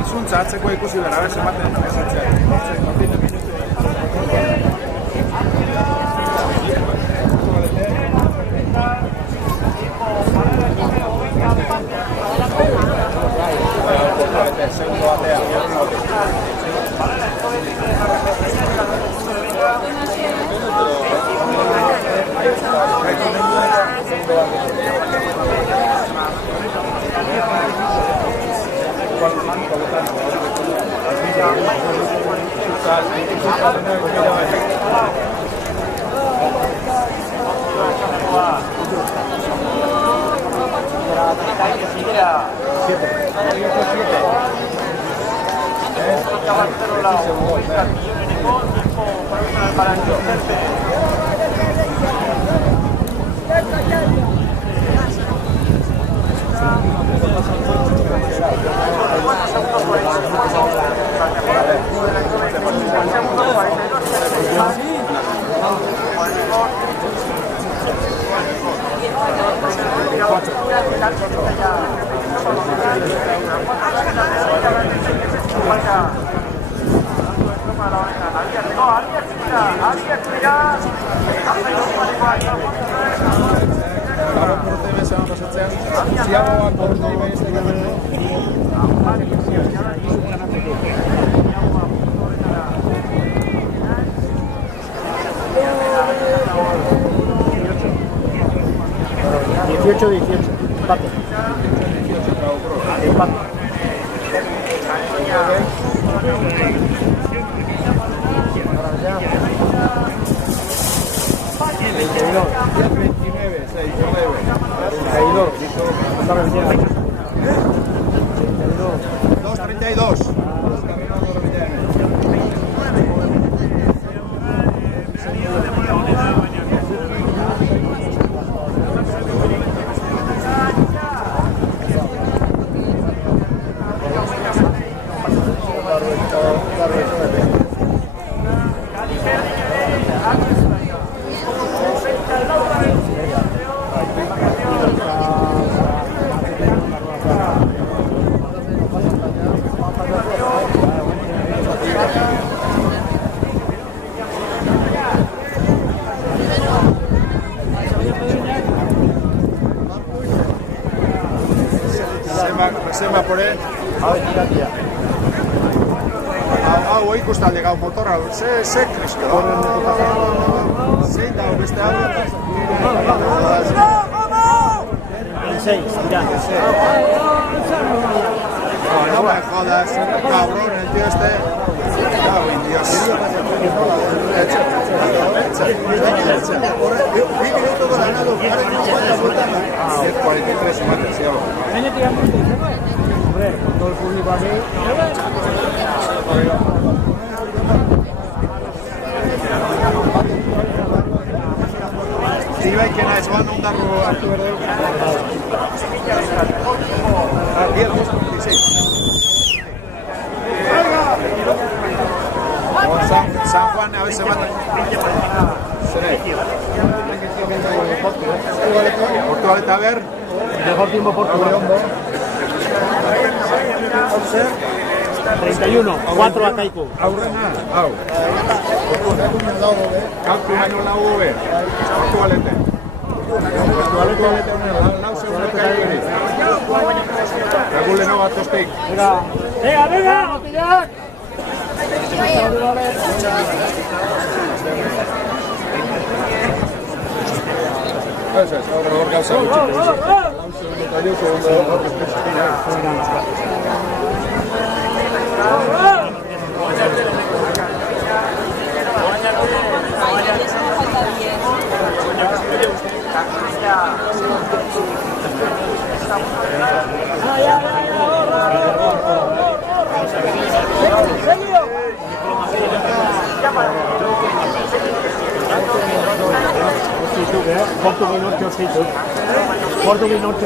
Izuntza atzeko ikusi bera, bez ematen esatzea. Semafore. Hau ikusten llegau motorra. Se kristo. Zein da beste hau. No me jodas, cabrón, el tío este. Cago en Dios. Minuto ganado. 10:43 mates, ya. Con todo el público aquí. Ibaik naiz joan ondarro hartu berdeu. 10:26. San Juan a veces mata. Portugaleta, a ver. Mejor tiempo Portugal. 31, 4 a Kaiku. Aurrena, hau. Kalkuna nola hobe. Aktualete. Aktualete lau segundeko hori. Reguleno bat tostik. Venga! Ez, hor gauza gutxik. Lau segundeko Porto minuti,